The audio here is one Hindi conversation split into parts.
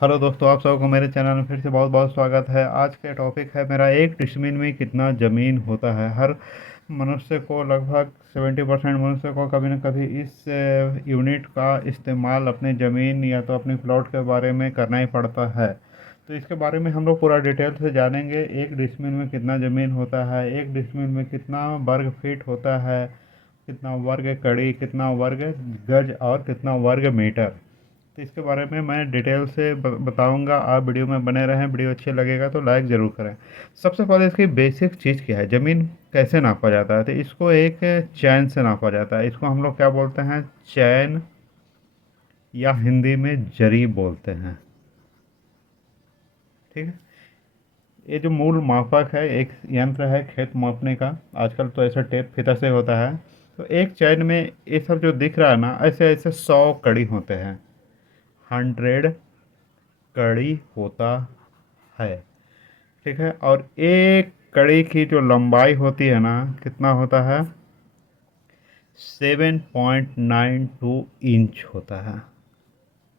हेलो दोस्तों, आप सबको मेरे चैनल में फिर से बहुत बहुत स्वागत है। आज का टॉपिक है मेरा, एक डिसमिल में कितना ज़मीन होता है। हर मनुष्य को, लगभग 70% मनुष्य को कभी न कभी इस यूनिट का इस्तेमाल अपनी ज़मीन या तो अपनी प्लॉट के बारे में करना ही पड़ता है। तो इसके बारे में हम लोग पूरा डिटेल से जानेंगे। एक डिसमिल में कितना ज़मीन होता है, एक डिसमिल में कितना वर्ग फीट होता है, कितना वर्ग कड़ी, कितना वर्ग गज और कितना वर्ग मीटर। तो इसके बारे में मैं डिटेल से बताऊंगा। आप वीडियो में बने रहें। वीडियो अच्छे लगेगा तो लाइक ज़रूर करें। सबसे पहले इसकी बेसिक चीज़ क्या है, ज़मीन कैसे नापा जाता है। तो इसको एक चैन से नापा जाता है। इसको हम लोग क्या बोलते हैं, चैन, या हिंदी में जरी बोलते हैं। ठीक है। ये जो मूल मापक है, एक यंत्र है खेत मापने का। आजकल तो ऐसा टेप फीता से होता है। तो एक चैन में ये सब जो दिख रहा है ना, ऐसे ऐसे 100 कड़ी होते हैं। 100 कड़ी होता है। ठीक है। और एक कड़ी की जो लंबाई होती है ना, कितना होता है, 7.92 इंच होता है।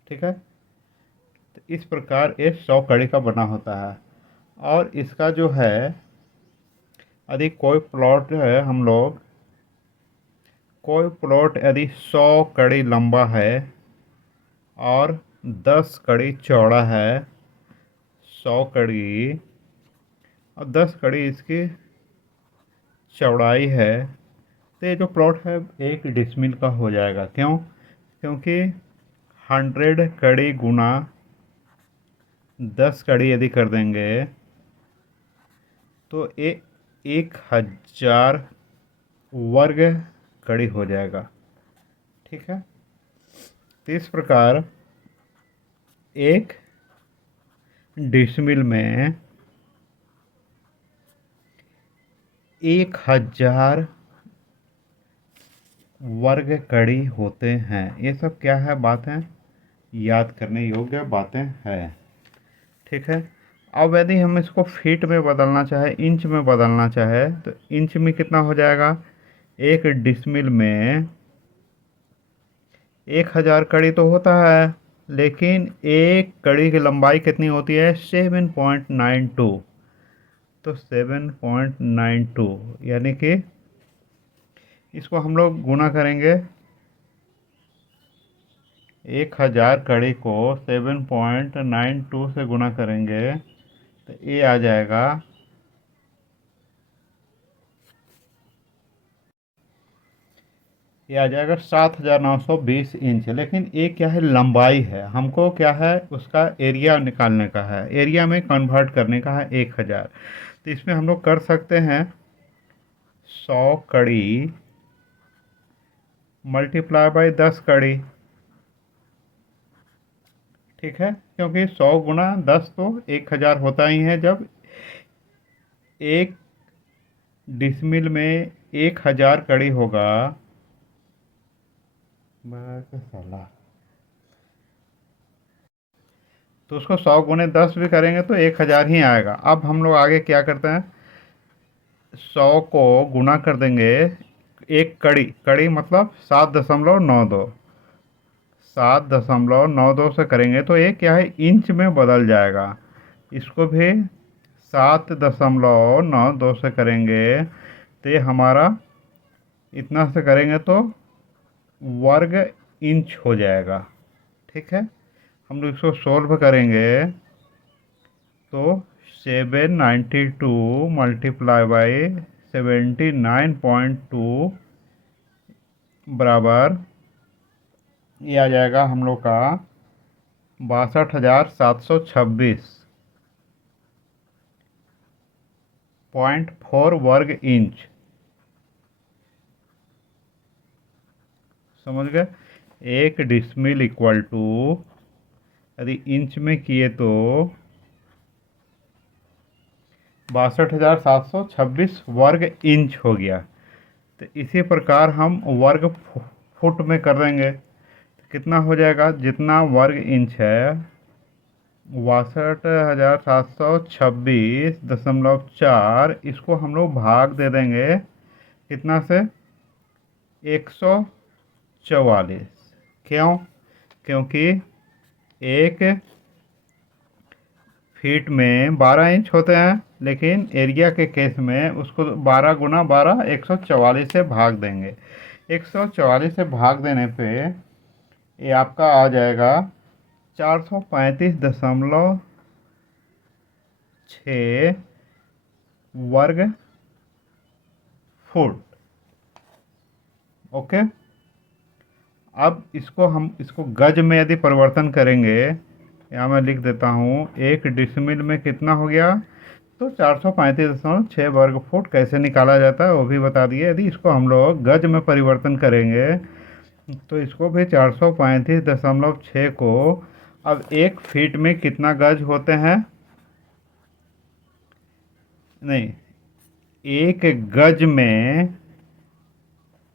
ठीक है। तो इस प्रकार ये 100 कड़ी का बना होता है। और इसका जो है, यदि कोई प्लॉट है, हम लोग कोई प्लॉट यदि 100 कड़ी लंबा है और 10 कड़ी चौड़ा है, 100 कड़ी और 10 कड़ी इसकी चौड़ाई है, तो ये जो प्लॉट है 1 डिसमिल का हो जाएगा। क्यों? क्योंकि 100 कड़ी गुना 10 कड़ी यदि कर देंगे तो ये 1000 वर्ग कड़ी हो जाएगा। ठीक है। तो इस प्रकार एक डिसमिल में 1000 वर्ग कड़ी होते हैं। ये सब क्या है, बातें याद करने योग्य बातें हैं। ठीक है। अब यदि हम इसको फीट में बदलना चाहे, इंच में बदलना चाहे, तो इंच में कितना हो जाएगा, 1 डिसमिल में 1000 कड़ी तो होता है, लेकिन एक कड़ी की लंबाई कितनी होती है, 7.92। तो 7.92 यानी कि इसको हम लोग गुना करेंगे। 1000 कड़ी को 7.92 से गुना करेंगे तो ये आ जाएगा, ये आ जाएगा 7920 इंच। लेकिन ये क्या है, लंबाई है। हमको क्या है, उसका एरिया निकालने का है, एरिया में कन्वर्ट करने का है 1000। तो इसमें हम लोग कर सकते हैं 100 कड़ी मल्टीप्लाई बाई 10 कड़ी। ठीक है। क्योंकि 100 गुना 10 तो 1000 होता ही है। जब एक डिसमिल में 1000 कड़ी होगा, साला, तो उसको 100 गुने 10 भी करेंगे तो 1000 ही आएगा। अब हम लोग आगे क्या करते हैं, 100 को गुना कर देंगे। एक कड़ी, कड़ी मतलब 7.92, 7.92 से करेंगे तो ये क्या है, इंच में बदल जाएगा। इसको भी 7.92 से करेंगे तो ये हमारा, इतना से करेंगे तो वर्ग इंच हो जाएगा। ठीक है। हम लोग इसको सोल्व करेंगे तो 792 मल्टीप्लाई बाई 79.2 बराबर, ये आ जाएगा हम लोग का 62,726.4 वर्ग इंच। समझ गए। एक डिसमिल इक्वल टू, यदि इंच में किए तो 62,726 वर्ग इंच हो गया। तो इसी प्रकार हम वर्ग फुट में कर देंगे तो कितना हो जाएगा, जितना वर्ग इंच है 62,726.4, इसको हम लोग भाग दे देंगे कितना से, 144। क्यों? क्योंकि एक फीट में 12 इंच होते हैं, लेकिन एरिया के केस में उसको 12 गुना 12 144 से भाग देंगे। 144 से भाग देने पे ये आपका आ जाएगा 435.6 वर्ग फुट। ओके, अब इसको गज में यदि परिवर्तन करेंगे, यहाँ मैं लिख देता हूँ, 1 डिसमिल में कितना हो गया, तो 435.6 वर्ग फुट कैसे निकाला जाता है वो भी बता दिए। यदि इसको हम लोग गज में परिवर्तन करेंगे तो इसको भी 435.6 को, अब 1 फीट में कितना गज होते हैं, नहीं, 1 गज में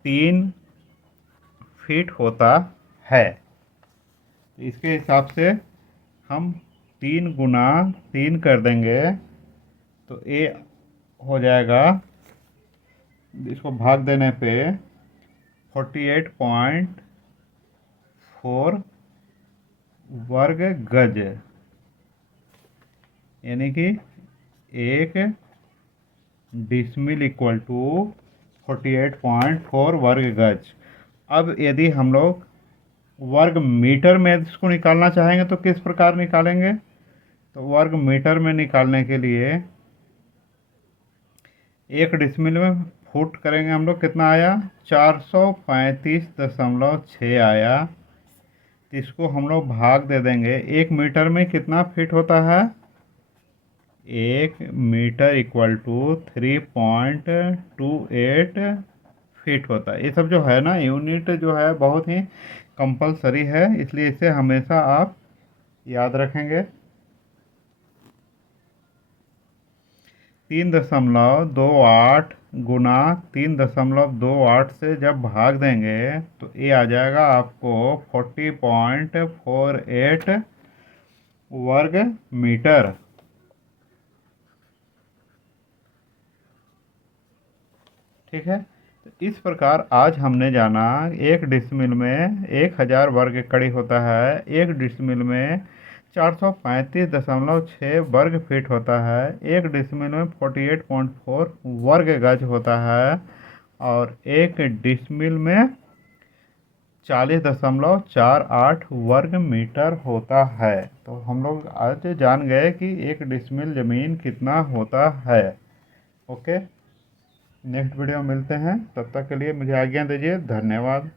3 फीट होता है। इसके हिसाब से हम 3 गुना 3 कर देंगे तो ये हो जाएगा, इसको भाग देने पे 48.4 वर्ग गज, यानी कि 1 डिसमिल इक्वल टू 48.4 वर्ग गज। अब यदि हम लोग वर्ग मीटर में इसको निकालना चाहेंगे तो किस प्रकार निकालेंगे, तो वर्ग मीटर में निकालने के लिए 1 डिसमिल में फुट करेंगे हम लोग, कितना आया, 435.6 आया। तो इसको हम लोग भाग दे देंगे, 1 मीटर में कितना फीट होता है, 1 मीटर इक्वल टू 3.28 फीट होता है। ये सब जो है ना, यूनिट जो है बहुत ही कंपलसरी है, इसलिए इसे हमेशा आप याद रखेंगे। 3.28 गुना 3.28 से जब भाग देंगे तो ये आ जाएगा आपको 40.48 वर्ग मीटर। ठीक है, तो इस प्रकार आज हमने जाना 1 डिसमिल में 1000 वर्ग कड़ी होता है, 1 डिसमिल में 435.6 वर्ग फीट होता है, 1 डिसमिल में 48.4 वर्ग गज होता है, और 1 डिसमिल में 40.48 वर्ग मीटर होता है। तो हम लोग आज जान गए कि 1 डिसमिल ज़मीन कितना होता है। ओके, नेक्स्ट वीडियो में मिलते हैं, तब तक के लिए मुझे आज्ञा दीजिए, धन्यवाद।